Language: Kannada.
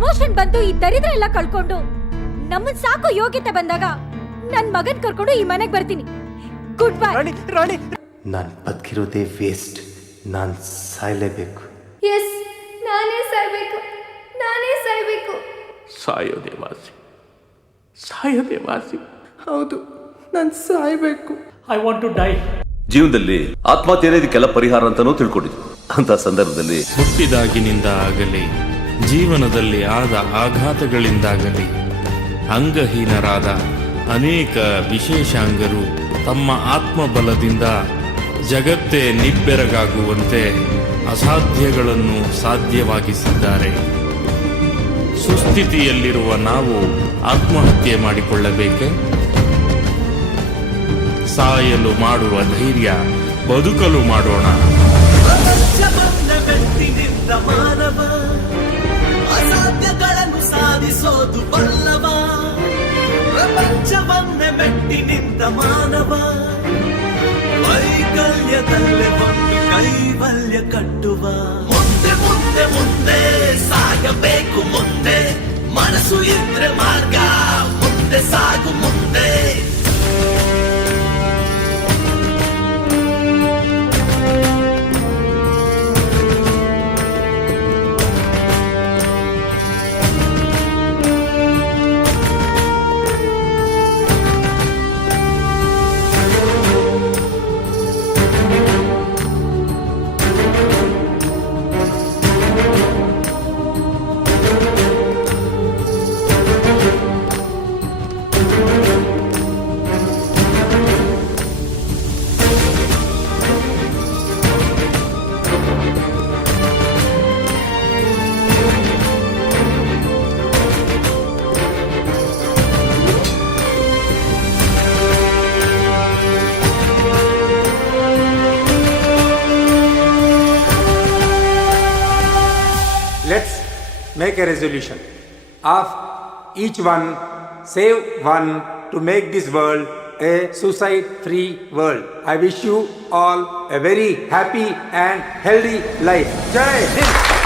ಪ್ರಮೋಷನ್ ಬಂತು, ಈ ದರಿದ್ರ ಎಲ್ಲ ಕಳ್ಕೊಂಡು ನಮ್ಮನ್ ಸಾಕು ಯೋಗ್ಯತೆ ಬಂದಾಗ ನನ್ ಮಗನ್ ಕರ್ಕೊಂಡು ಈ ಮನೆಗ್ ಬರ್ತೀನಿ. Good bye. ರಾಣಿ ನಾನು ಬದುಕಿರೋದೇ ವೇಸ್ಟ್. ನಾನು ಸಾಯಲೇಬೇಕು. ಎಸ್, ನಾನೇ ಸಾಯ್ಬೇಕು. ಸಾಯೋದೇ ವಾಸಿ. ಹೌದು, ನಾನು ಸಾಯ್ಬೇಕು. I want to die. ಜೀವನದಲ್ಲಿ ಆತ್ಮಹತ್ಯೆ ಇದಕ್ಕೆಲ್ಲ ಪರಿಹಾರ ಅಂತಾನೂ ತಿಳ್ಕೊಂಡಿದ್ರು. ಅಂತ ಸಂದರ್ಭದಲ್ಲಿ ಹುಟ್ಟಿದಾಗಿನಿಂದ ಆಗಲಿ, ಜೀವನದಲ್ಲಿ ಆದ ಆಘಾತಗಳಿಂದಾಗಲಿ ಅಂಗಹೀನರಾದ ಅನೇಕ ವಿಶೇಷಾಂಗರು ತಮ್ಮ ಆತ್ಮಬಲದಿಂದ ಜಗತ್ತೇ ನಿಬ್ಬೆರಗಾಗುವಂತೆ ಅಸಾಧ್ಯಗಳನ್ನು ಸಾಧ್ಯವಾಗಿಸಿದ್ದಾರೆ. ಸುಸ್ಥಿತಿಯಲ್ಲಿರುವ ನಾವು ಆತ್ಮಹತ್ಯೆ ಮಾಡಿಕೊಳ್ಳಬೇಕೆ? ಸಾಯಲು ಮಾಡುವ ಧೈರ್ಯ ಬದುಕಲು ಮಾಡೋಣ. ಮಾನವ ಅಸಾಧ್ಯಗಳನ್ನು ಸಾಧಿಸೋದು ಬಲ್ಲವ. ಪ್ರಪಂಚವನ್ನೇ ಮೆಟ್ಟಿ ನಿಂತ ಮಾನವ ವೈಕಲ್ಯದಲ್ಲೇ ಒಂದು ಕೈವಲ್ಯ ಕಟ್ಟುವ. ಮುಂದೆ ಮುಂದೆ ಮುಂದೆ ಸಾಗಬೇಕು, ಮುಂದೆ ಮನಸ್ಸು ಇದ್ರೆ ಮಾರ್ಗ, ಮುಂದೆ ಸಾಗು ಮುಂದೆ. Let's make a resolution of each one save one to make this world a suicide-free world. I wish you all a very happy and healthy life. Jai Hind!